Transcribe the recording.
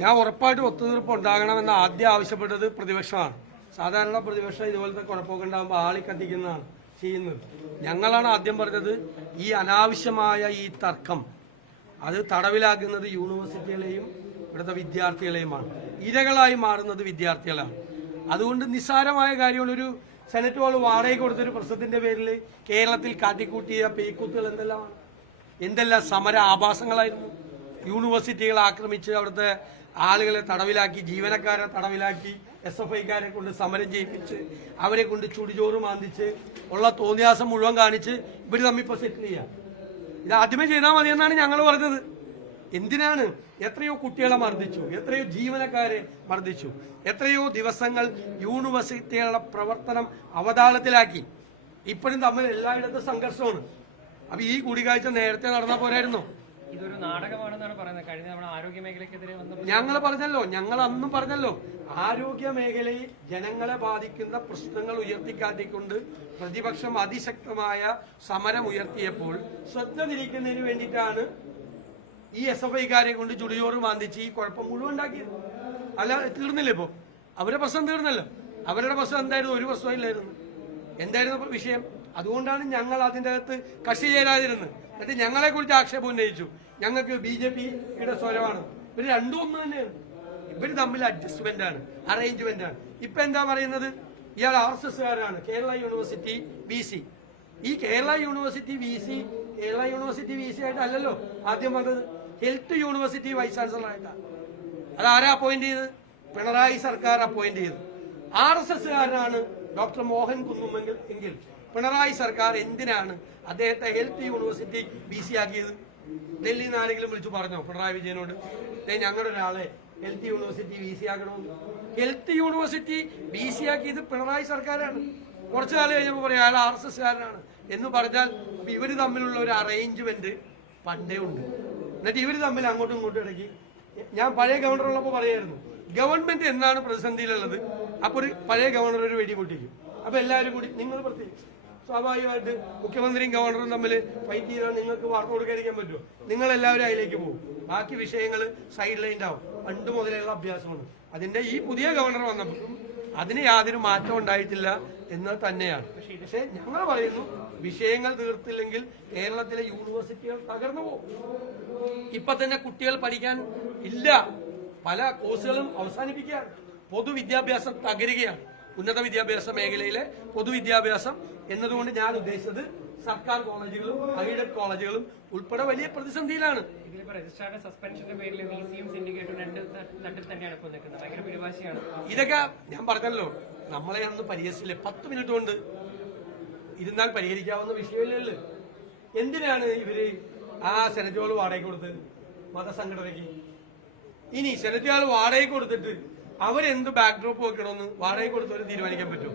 ഞാൻ ഉറപ്പായിട്ട് ഒത്തുതീർപ്പ് ഉണ്ടാകണമെന്ന് ആദ്യം ആവശ്യപ്പെട്ടത് പ്രതിപക്ഷമാണ്. സാധാരണ പ്രതിപക്ഷം ഇതുപോലത്തെ കുഴപ്പമൊക്കെ ഉണ്ടാകുമ്പോൾ ആളി കത്തിക്കുന്നതാണ് ചെയ്യുന്നത്. ഞങ്ങളാണ് ആദ്യം പറഞ്ഞത് ഈ അനാവശ്യമായ ഈ തർക്കം അത് തടവിലാക്കുന്നത് യൂണിവേഴ്സിറ്റികളെയും ഇവിടുത്തെ വിദ്യാർത്ഥികളെയുമാണ്. ഇരകളായി മാറുന്നത് വിദ്യാർത്ഥികളാണ്. അതുകൊണ്ട് നിസ്സാരമായ കാര്യമാണ്. ഒരു സെനറ്റ് ഹാൾ വാടകയ്ക്ക് കൊടുത്തൊരു പ്രശ്നത്തിന്റെ പേരിൽ കേരളത്തിൽ കാട്ടിക്കൂട്ടിയ പേക്കൂത്തുകൾ എന്തെല്ലാം സമര ആഭാസങ്ങളായിരുന്നു. യൂണിവേഴ്സിറ്റികൾ ആക്രമിച്ച് അവിടുത്തെ ആളുകളെ തടവിലാക്കി, ജീവനക്കാരെ തടവിലാക്കി, SFIക്കാരെ കൊണ്ട് സമരം ചെയ്യിപ്പിച്ച്, അവരെ കൊണ്ട് ചുടിചോറ് മാന്തിച്ച്, ഉള്ള തോന്നിയാസം മുഴുവൻ കാണിച്ച് ഇവർ തമ്മിൽ ഇപ്പോൾ സെറ്റിൽ ചെയ്യാം. ഇത് ആദ്യമേ ചെയ്താൽ മതിയെന്നാണ് ഞങ്ങൾ പറഞ്ഞത്. എന്തിനാണ്? എത്രയോ കുട്ടികളെ മർദ്ദിച്ചു, എത്രയോ ജീവനക്കാരെ മർദ്ദിച്ചു, എത്രയോ ദിവസങ്ങൾ യൂണിവേഴ്സിറ്റികളുടെ പ്രവർത്തനം അവതാളത്തിലാക്കി. ഇപ്പോഴും തമ്മിൽ എല്ലായിടത്തും സംഘർഷമാണ്. അപ്പൊ ഈ കൂടിക്കാഴ്ച നേരത്തെ നടന്ന പോരായിരുന്നോ? ഇതൊരു നാടകമാണെന്നാണ് പറയുന്നത്. കഴിഞ്ഞ നമ്മുടെ ആരോഗ്യ മേഖലയ്ക്കെതിരെ ഞങ്ങൾ അന്നും പറഞ്ഞല്ലോ, ആരോഗ്യ മേഖലയിൽ ജനങ്ങളെ ബാധിക്കുന്ന പ്രശ്നങ്ങൾ ഉയർത്തിക്കാട്ടിക്കൊണ്ട് പ്രതിപക്ഷം അതിശക്തമായ സമരം ഉയർത്തിയപ്പോൾ ശ്രദ്ധ തിരിക്കുന്നതിന് വേണ്ടിയിട്ടാണ് ഈ SFIക്കാരെ കൊണ്ട് ചുടിയോറ് മാന്തിച്ച് ഈ കുഴപ്പം മുഴുവൻ ഉണ്ടാക്കിയത്. അല്ല, തീർന്നില്ല. ഇപ്പോ അവരുടെ പ്രശ്നം തീർന്നല്ലോ. അവരുടെ പ്രശ്നം എന്തായിരുന്നു? ഒരു പ്രശ്നമില്ലായിരുന്നു. എന്തായിരുന്നു വിഷയം? അതുകൊണ്ടാണ് ഞങ്ങൾ അതിൻ്റെ അകത്ത് കക്ഷി ചേരാതിരുന്നത്. എന്നിട്ട് ഞങ്ങളെ കുറിച്ച് ആക്ഷേപം ഉന്നയിച്ചു. ഞങ്ങൾക്ക് BJPയുടെ സ്വരമാണ്. ഇവർ രണ്ടും ഒന്ന് തന്നെയാണ്. ഇവർ തമ്മിൽ അഡ്ജസ്റ്റ്മെന്റ് ആണ്, അറേഞ്ച്മെന്റ് ആണ്. ഇപ്പൊ എന്താ പറയുന്നത്? ഇയാൾ RSSകാരാണ്. Kerala university VC. ഈ കേരള യൂണിവേഴ്സിറ്റി VC ആയിട്ടല്ലോ ആദ്യം വന്നത്. ഹെൽത്ത് യൂണിവേഴ്സിറ്റി വൈസ് ചാൻസലറായിട്ടാണ്. അതാരാ അപ്പോയിന്റ് ചെയ്തത്? പിണറായി സർക്കാർ അപ്പോയിന്റ് ചെയ്തത്. RSSകാരനാണ് ഡോക്ടർ മോഹൻ കുന്നുമെങ്കിൽ എങ്കിൽ പിണറായി സർക്കാർ എന്തിനാണ് അദ്ദേഹത്തെ ഹെൽത്ത് യൂണിവേഴ്സിറ്റി VC ആക്കിയത്? ഡൽഹിയിൽ നിന്ന് ആരെങ്കിലും വിളിച്ചു പറഞ്ഞോ പിണറായി വിജയനോട്, ഞങ്ങളുടെ ഒരാളെ ഹെൽത്ത് യൂണിവേഴ്സിറ്റി VC ആക്കണമെന്ന്? ഹെൽത്ത് യൂണിവേഴ്സിറ്റി VC ആക്കിയത് പിണറായി സർക്കാരാണ്. കുറച്ചു കാലം കഴിഞ്ഞപ്പോൾ പറയാം അയാൾ RSSകാരനാണ് എന്ന് പറഞ്ഞാൽ ഇവർ തമ്മിലുള്ള ഒരു അറേഞ്ച്മെന്റ് പണ്ടേ ഉണ്ട്. എന്നിട്ട് ഇവർ തമ്മിൽ അങ്ങോട്ടും ഇങ്ങോട്ടും ഇടയ്ക്ക് ഞാൻ പഴയ ഗവർണർ ഉള്ളപ്പോൾ പറയായിരുന്നു, ഗവൺമെന്റ് എന്നാണ് പ്രതിസന്ധിയിലുള്ളത് അപ്പോൾ ഒരു പഴയ ഗവർണർ ഒരു വെടി പൊട്ടിക്കും. അപ്പൊ എല്ലാവരും കൂടി, നിങ്ങൾ പ്രത്യേകിച്ച് സ്വാഭാവികമായിട്ട് മുഖ്യമന്ത്രിയും ഗവർണറും തമ്മിൽ ഫൈറ്റ് ചെയ്താൽ നിങ്ങൾക്ക് വാർത്ത കൊടുക്കാതിരിക്കാൻ പറ്റുമോ? നിങ്ങളെല്ലാവരും അതിലേക്ക് പോകും. ബാക്കി വിഷയങ്ങൾ സൈഡ് ലൈൻ ആവും. പണ്ട് മുതലുള്ള അഭ്യാസമാണ്. അതിന്റെ ഈ പുതിയ ഗവർണർ വന്നപ്പോൾ അതിന് യാതൊരു മാറ്റം ഉണ്ടായിട്ടില്ല എന്ന് തന്നെയാണ്. പക്ഷെ ഞങ്ങൾ പറയുന്നു, വിഷയങ്ങൾ തീർത്തില്ലെങ്കിൽ കേരളത്തിലെ യൂണിവേഴ്സിറ്റികൾ തകർന്നു പോകും. ഇപ്പൊ തന്നെ കുട്ടികൾ പഠിക്കാൻ ഇല്ല. പല കോഴ്സുകളും അവസാനിപ്പിക്കുകയാണ്. പൊതുവിദ്യാഭ്യാസം തകരുകയാണ്. ഉന്നത വിദ്യാഭ്യാസ മേഖലയിലെ പൊതുവിദ്യാഭ്യാസം എന്നതുകൊണ്ട് ഞാൻ ഉദ്ദേശിച്ചത് സർക്കാർ കോളേജുകളും എയ്ഡഡ് കോളേജുകളും ഉൾപ്പെടെ വലിയ പ്രതിസന്ധിയിലാണ്. ഇതൊക്കെ ഞാൻ പറഞ്ഞല്ലോ, നമ്മളെ അന്ന് പരിഹസിച്ചില്ലേ? 10 മിനിറ്റ് കൊണ്ട് ഇരുന്നാൽ പരിഹരിക്കാവുന്ന വിഷയമില്ലല്ലോ. എന്തിനാണ് ഇവര് ആ സെനറ്റ് ഹാൾ വാടകയ്ക്ക് കൊടുത്ത് മതസംഘടനയ്ക്ക്? ഇനി സെനറ്റ് ഹാൾ വാടകയ്ക്ക് കൊടുത്തിട്ട് അവരെന്ത് ബാക്ക്ഡ്രോപ്പ് വെക്കണമെന്ന് വാടകയ്ക്ക് കൊടുത്തവർ തീരുമാനിക്കാൻ പറ്റുമോ?